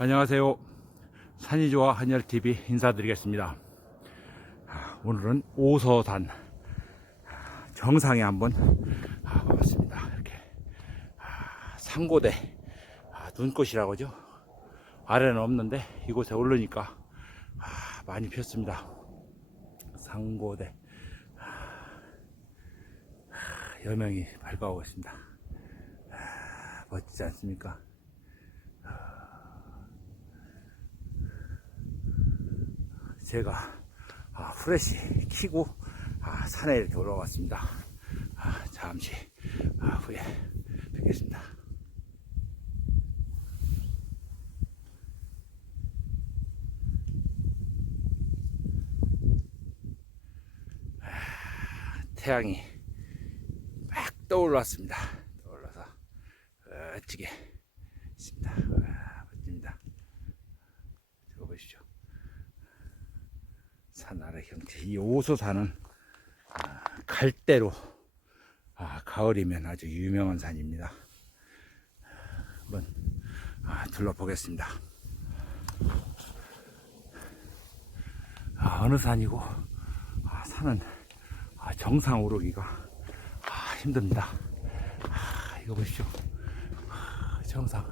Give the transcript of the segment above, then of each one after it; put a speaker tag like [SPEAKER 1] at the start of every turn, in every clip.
[SPEAKER 1] 안녕하세요. 산이 좋아 한열TV 인사드리겠습니다. 아, 오늘은 오서산 아, 정상에 한번 아, 와봤습니다. 이렇게 아, 상고대 아, 눈꽃이라고 하죠. 아래는 없는데 이곳에 오르니까 아, 많이 폈습니다. 상고대 아, 여명이 밝아오고 있습니다. 아, 멋지지 않습니까? 제가 아, 후레쉬 키고 아, 산에 이렇게 올라왔습니다. 아, 잠시 아, 후에 뵙겠습니다. 아, 태양이 막 떠올랐습니다. 떠올라서 멋지게 있습니다. 와, 멋집니다. 저거 보십시오. 산 아래 경치. 이 오소산은 아, 갈대로 아, 가을이면 아주 유명한 산입니다. 한번 아, 둘러보겠습니다. 아, 어느 산이고 아, 산은 아, 정상 오르기가 아, 힘듭니다. 아, 이거 보십시오. 아, 정상.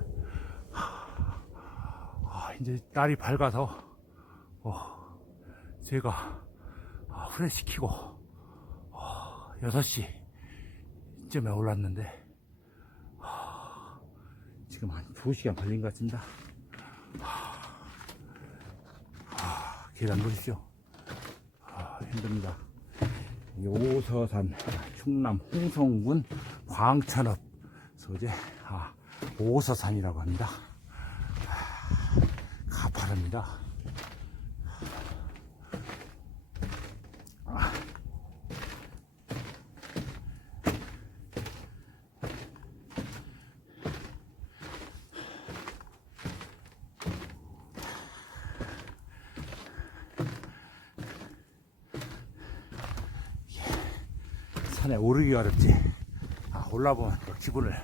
[SPEAKER 1] 아, 이제 날이 밝아서 어, 제가 아, 후레시키고 어, 6시쯤에 올랐는데 아, 지금 한 2시간 걸린 것 같습니다. 아, 계단 보십시오. 아, 힘듭니다. 이 오서산 충남 홍성군 광천읍 소재 아, 오서산이라고 합니다. 아, 가파릅니다. 산에 오르기 어렵지. 아, 올라보면 그 기분을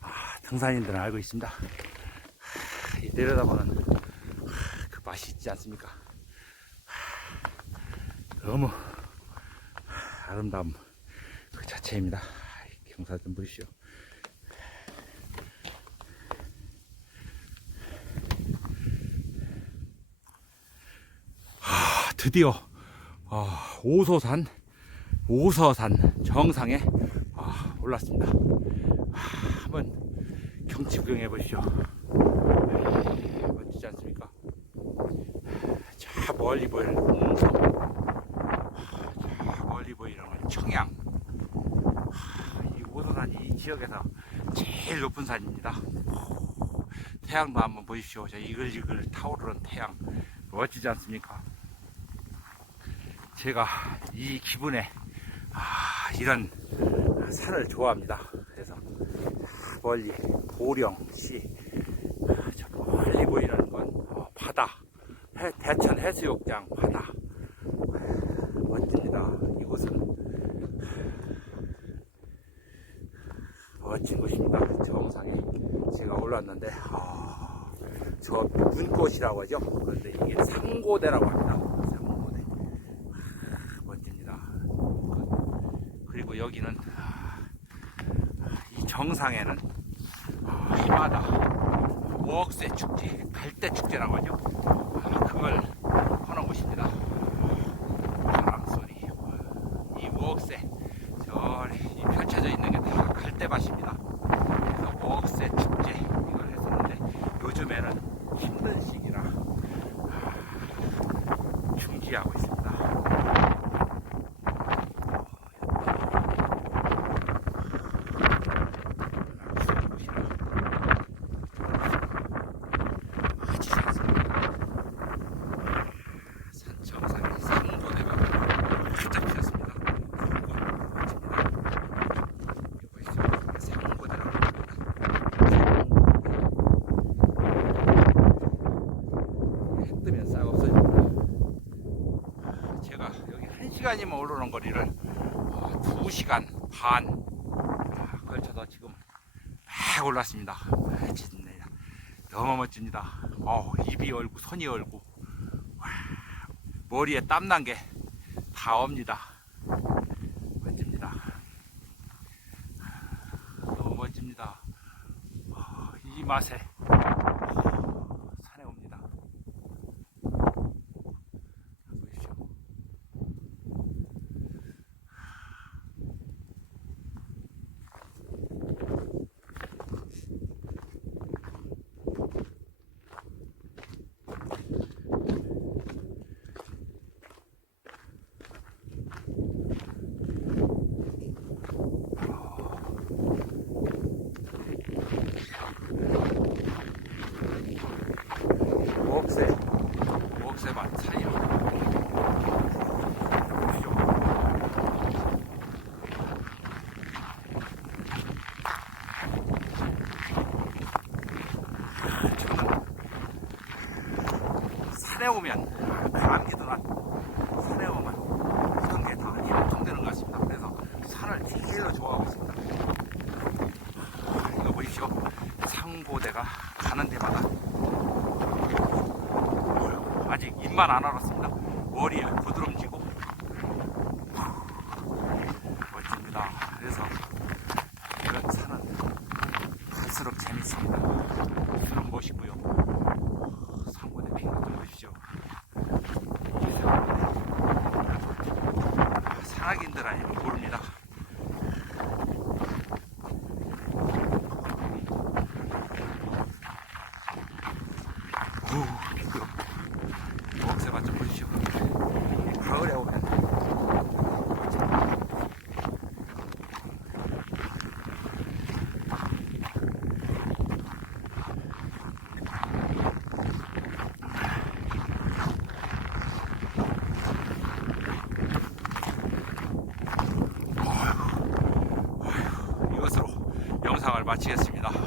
[SPEAKER 1] 아, 등산인들은 알고 있습니다. 아, 이 내려다보는 아, 그 맛이 있지 않습니까? 아, 너무 아름다움 그 자체입니다. 아, 이 경사 좀 보십시오. 아, 드디어 아, 오소산 오서산 정상에 아, 올랐습니다. 아, 한번 경치 구경해 보시죠. 에, 멋지지 않습니까? 저 멀리 보이는 홍성, 저 멀리 보이는 건 청양. 아, 이 오서산이 이 지역에서 제일 높은 산입니다. 태양도 한번 보십시오. 저 이글이글 타오르는 태양 멋지지 않습니까? 제가 이 기분에 아, 이런 산을 좋아합니다. 그래서 멀리 보령시 아, 저 멀리 보이는 건 어, 바다 해- 대천 해수욕장 바다 아, 멋집니다. 이곳은 멋진 곳입니다. 정상에 제가 올랐는데 아, 저 눈꽃이라고 하죠. 그런데 이게 상고대라고 합니다. 상고대 아, 멋집니다. 그리고 여기는 아, 이 정상에는 아, 해마다 웍새 축제, 갈대 축제라고 하죠. 아, 그걸 하는 곳입니다. 바람 소리, 이 웍새, 저리 이 펼쳐져 있는 게 다 갈대밭입니다. 그래서 웍새 축제 이걸 했었는데 요즘에는 힘든 시기라 아, 중지하고 있습니다. 산 정상에 상고대가 활짝 피었습니다. 상고대라고 합니다. 해 뜨면 싹 없어집니다. 시간이면 오르는 거리를 어, 2시간 반 아, 걸쳐서 지금 막 올랐습니다. 멋집니다. 너무 멋집니다. 어, 입이 얼고 손이 얼고 와, 머리에 땀 난 게 다 옵니다. 멋집니다. 너무 멋집니다. 어, 이 맛에 어, 산에 옵니다. 보십시오. 옥새 옥새밭 사이로 보십시오. 저는 산에 오면 감기도 나고 산에 오면 모든 게다 형성되는 것 같습니다. 그래서 산을 제일 좋아하고 있습니다. 이거 보십시오. 상고대가 가는 데마다 아직 입만 안 알았습니다. 머리에 부드럼지고 멋집니다. 그래서 이런 산은 갈수록 재밌습니다. 수는 멋있고요. 상고대 핀것 좀 보십시오. 산악인들 아니면 모릅니다. 우, 미끄럽고. 목새밭 좀 보십시오. 가을에 오면 이것으로 영상을 마치겠습니다.